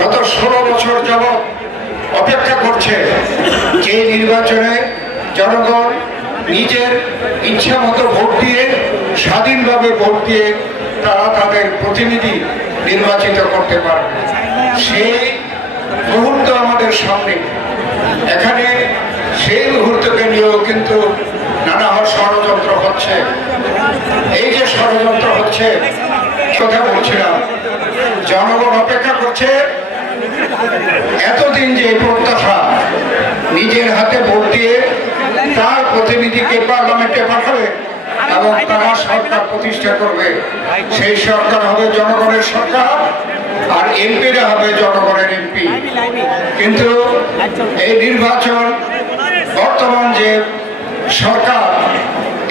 গত 16 বছর যাবৎ অপেক্ষা করছে যে নির্বাচনে জনগণ নিজের ইচ্ছা মতো ভোট দিয়ে, স্বাধীনভাবে ভোট দিয়ে তারা তাদের প্রতিনিধি নির্বাচিত করতে পারবে। সেই মুহূর্ত আমাদের সামনে। এখানে সেই মুহূর্তকে নিয়েও কিন্তু নানা ষড়যন্ত্র হচ্ছে। এই যে ষড়যন্ত্র হচ্ছে কথা বলছিলাম, জনগণ অপেক্ষা করছে এতদিন যে প্রত্যাশা নিজের হাতে ভোট দিয়ে তার প্রতিনিধিকে পার্লামেন্টে পাঠাবে এবং তারা সরকার প্রতিষ্ঠা করবে। সেই সরকার হবে জনগণের সরকার, আর এমপিরা হবে জনগণের এমপি। কিন্তু এই নির্বাচন, বর্তমান যে সরকার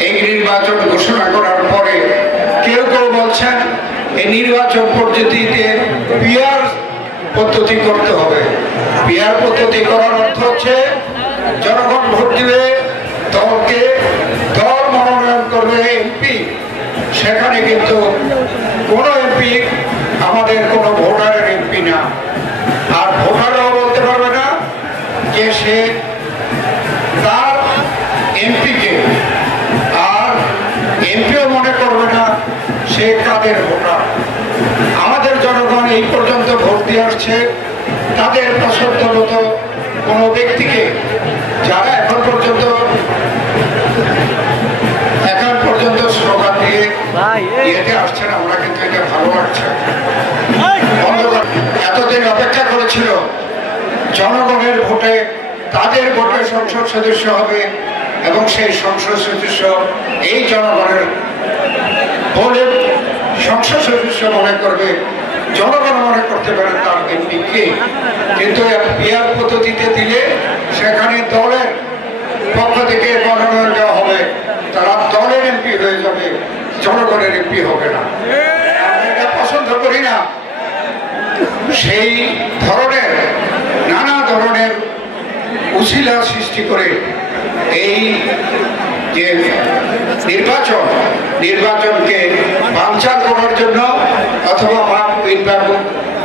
এই নির্বাচন ঘোষণা করার পরে কেউ কেউ বলছেন এই নির্বাচন পদ্ধতিতে পিআর পদ্ধতি করতে হবে। পিআর পদ্ধতি করার অর্থ হচ্ছে জনগণ ভোট দিবে, দলকে দল মনোনয়ন করবে এমপি। সেখানে কিন্তু কোনো এমপি আমাদের কোনো ভোটারের এমপি না, আর ভোটারও বলতে পারবে না যে সে তার এমপিকে, আর এমপিও মনে করবে না সে কাদের ভোটার। আমাদের জনগণ এই পর্যন্ত ভোট দিয়ে আসছে তাদের পছন্দ মতো কোনো ব্যক্তিকে, যারা এখন পর্যন্ত স্লোগান দিয়ে ইয়েতে আসছেন। আমরা কিন্তু এটা ভালো লাগছে। এতদিন অপেক্ষা করেছিল জনগণের ভোটে, তাদের ভোটে সংসদ সদস্য হবে এবং সেই সংসদ সদস্য এই জনগণের বলে সংসদ সদস্য মনে করবে, জনগণ মনে করতে পারে তার এমপি কে। কিন্তু পিআর পদ্ধতিতে দিলে সেখানে দলের পক্ষ থেকে মনোনয়ন দেওয়া হবে, তারা দলের এমপি হয়ে যাবে, জনগণের এমপি হবে না। এটা পছন্দ করি না। সেই ধরনের নানা ধরনের উছিলা সৃষ্টি করে এই যে নির্বাচনকে বানচাল করার জন্য অথবা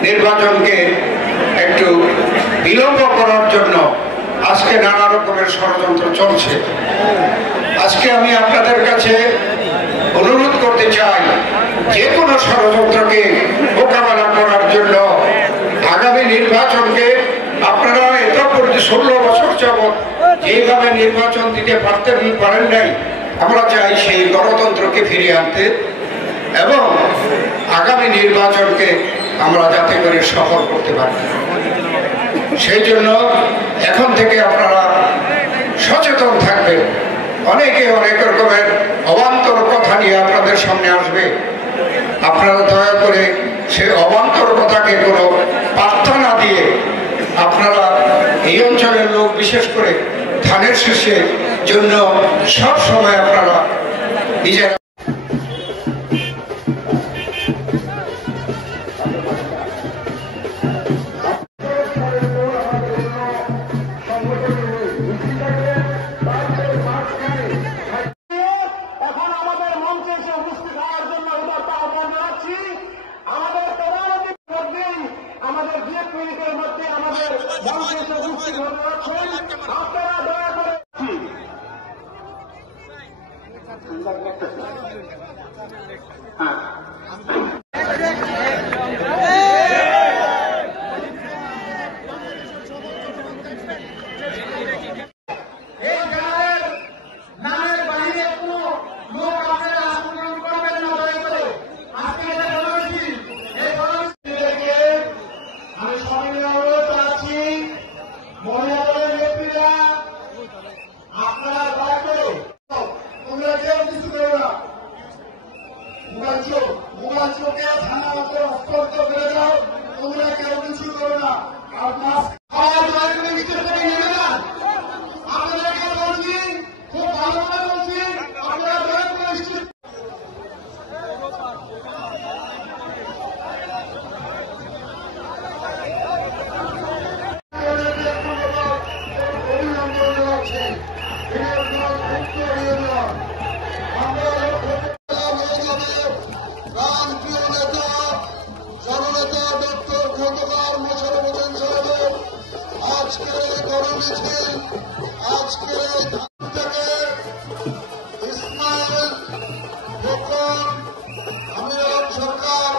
নির্বাচনকে একটু বিলম্ব করার জন্য আজকে নানা রকমের ষড়যন্ত্র চলছে। আজকে আমি আপনাদের কাছে অনুরোধ করতে চাই, যে কোনো ষড়যন্ত্রকে মোকাবেলা করার জন্য আগামী নির্বাচনকে আপনারা এত 16 বছর যাবৎ যেভাবে নির্বাচন দিতে পারেন নাই, আমরা চাই সেই গণতন্ত্রকে ফিরিয়ে আনতে এবং আগামী নির্বাচনকে আমরা যাতে করে সফল করতে পারি। সেই জন্য এখন থেকে আপনারা সচেতন থাকবেন। অনেকে অনেক রকমের অবান্তর কথা নিয়ে আপনাদের সামনে আসবে। আপনারা দয়া করে সেই অবান্তর কথাকে কোনো পাত্তা না দিয়ে আপনারা এই অঞ্চলের লোক, বিশেষ করে ধানের শীষের জন্য সব সময় আপনারা নিজেরা জননেতা ডক্টর খন্দকার মোশাররফ মিছিল আজকে থেকে ইসমাইল খোকন, আমির সরকার,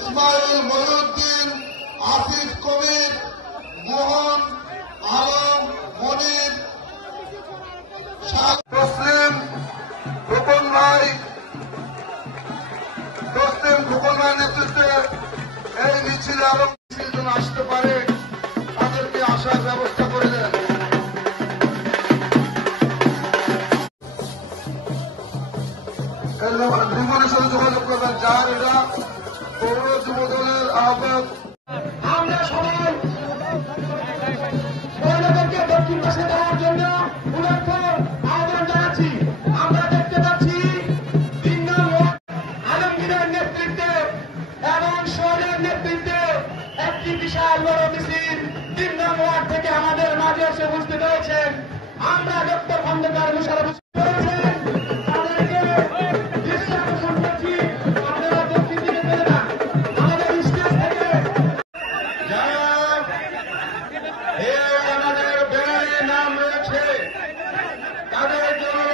ইসমাইল মহিউদ্দিন, আসিফ কবির, মোহন আলম, মনির, তসলিম খোকন ভাইয়ের নেতৃত্বে এই মিছিলে আরো মিছিল যেন আসতে পারে তাদেরকে আসার ব্যবস্থা করে দেন। জীবনের সাথে যোগাযোগ করবেন, যার এরা পৌর যুব দলের আহ্বায়ক। আমরা সবাই মহিলাদেরকে দক্ষিণ পাশে দেওয়ার জন্য উদাত্ত আহ্বান জানাচ্ছি। আমরা দেখতে পাচ্ছি ভিন্ন আলমগীরের নেতৃত্বে এবং সোহেলের নেতৃত্বে একটি বিশাল বড় মিছিল ভিন্ন ওয়ার্ড থেকে আমাদের মাঝে এসে উপস্থিত হয়েছেন। আমরা ডক্টর খন্দকার মুশারফ করেছেন তাদেরকে দৃষ্টি আকর্ষণ করছি, আপনারা দক্ষিণ দিকে চলে যান। আমাদের স্টেজ থেকে আমাদের ব্যানারে নাম রয়েছে তাদের জন্য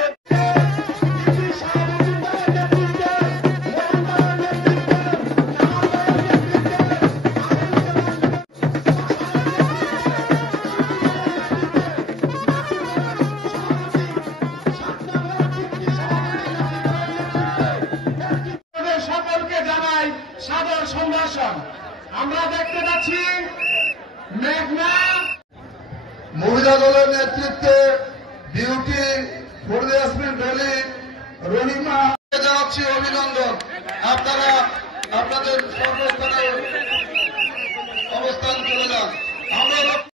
সকলকে জানাই সাদর সম্ভাষণ। আমরা দেখতে পাচ্ছি মেঘনা মহিলা দলের নেতৃত্বে বিউটি, ফরদে ইয়াসমিন ভ্যালি, রহিমা জানাচ্ছি অভিনন্দন। আপনারা আপনাদের সর্বস্থানে